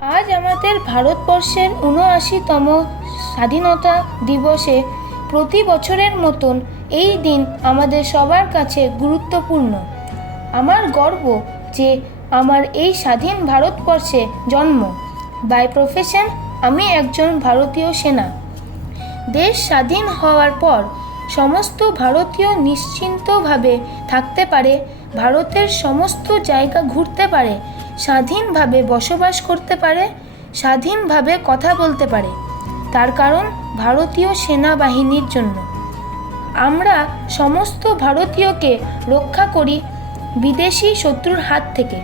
আজ আমাদের ভারতবর্ষের ৭৯তম স্বাধীনতা দিবসে প্রতি বছরের মতন এই দিন আমাদের সবার কাছে গুরুত্বপূর্ণ। আমার গর্ব যে আমার এই স্বাধীন ভারতবর্ষে জন্ম। বাই প্রফেশন আমি একজন ভারতীয় সেনা। দেশ স্বাধীন হওয়ার পর সমস্ত ভারতীয় নিশ্চিন্তভাবে থাকতে পারে, ভারতের সমস্ত জায়গা ঘুরতে পারে, স্বাধীনভাবে বসবাস করতে পারে, স্বাধীনভাবে কথা বলতে পারে। তার কারণ ভারতীয় সেনাবাহিনীর জন্য। আমরা সমস্ত ভারতীয়কে রক্ষা করি বিদেশি শত্রুর হাত থেকে।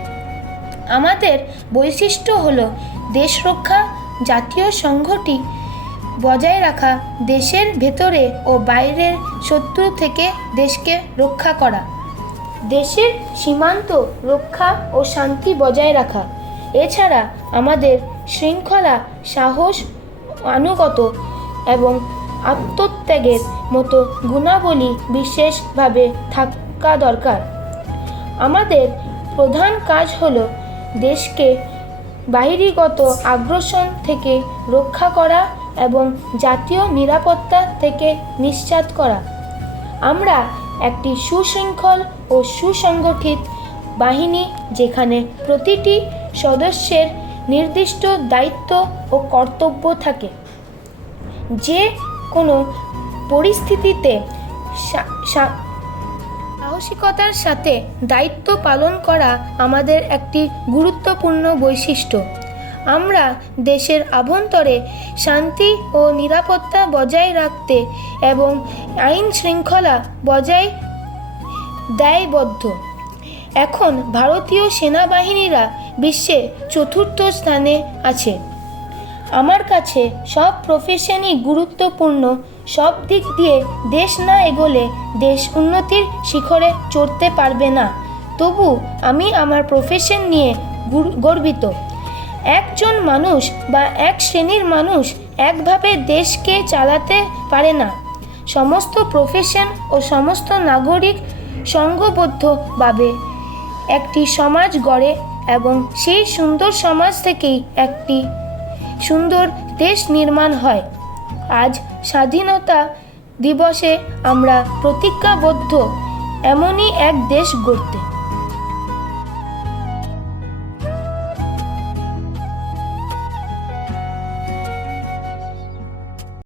আমাদের বৈশিষ্ট্য হলো দেশ রক্ষা, জাতীয় সংহতি বজায় রাখা, দেশের ভেতরে ও বাইরের শত্রু থেকে দেশকে রক্ষা করা, দেশের সীমান্ত রক্ষা ও শান্তি বজায় রাখা। এছাড়া আমাদের শৃঙ্খলা, সাহস, আনুগত্য এবং আত্মত্যাগের মতো গুণাবলী বিশেষভাবে থাকা দরকার। আমাদের প্রধান কাজ হলো দেশকে বহিরাগত আগ্রাসন থেকে রক্ষা করা এবং জাতীয় নিরাপত্তা থেকে নিশ্চিত করা। আমরা একটি সুশৃঙ্খল ও সুসংগঠিত বাহিনী, যেখানে প্রতিটি সদস্যের নির্দিষ্ট দায়িত্ব ও কর্তব্য থাকে। যে কোনো পরিস্থিতিতে সাহসিকতার সাথে দায়িত্ব পালন করা আমাদের একটি গুরুত্বপূর্ণ বৈশিষ্ট্য। আমরা দেশের আভ্যন্তরে শান্তি ও নিরাপত্তা বজায় রাখতে এবং আইন শৃঙ্খলা বজায় দায়বদ্ধ। এখন ভারতীয় সেনাবাহিনীরা বিশ্বে ৪র্থ স্থানে আছে। আমার কাছে সব প্রফেশনই গুরুত্বপূর্ণ। সব দিক দিয়ে দেশ না এগোলে দেশ উন্নতির শিখরে চড়তে পারবে না। তবু আমি আমার প্রফেশন নিয়ে গর্বিত। একজন মানুষ বা এক শ্রেণীর মানুষ একভাবে দেশকে চালাতে পারে না। সমস্ত প্রফেশন ও সমস্ত নাগরিক সংঘবদ্ধভাবে একটি সমাজ গড়ে এবং সেই সুন্দর সমাজ থেকেই একটি সুন্দর দেশ নির্মাণ হয়। আজ স্বাধীনতা দিবসে আমরা প্রতিজ্ঞাবদ্ধ এমনই এক দেশ গড়তে।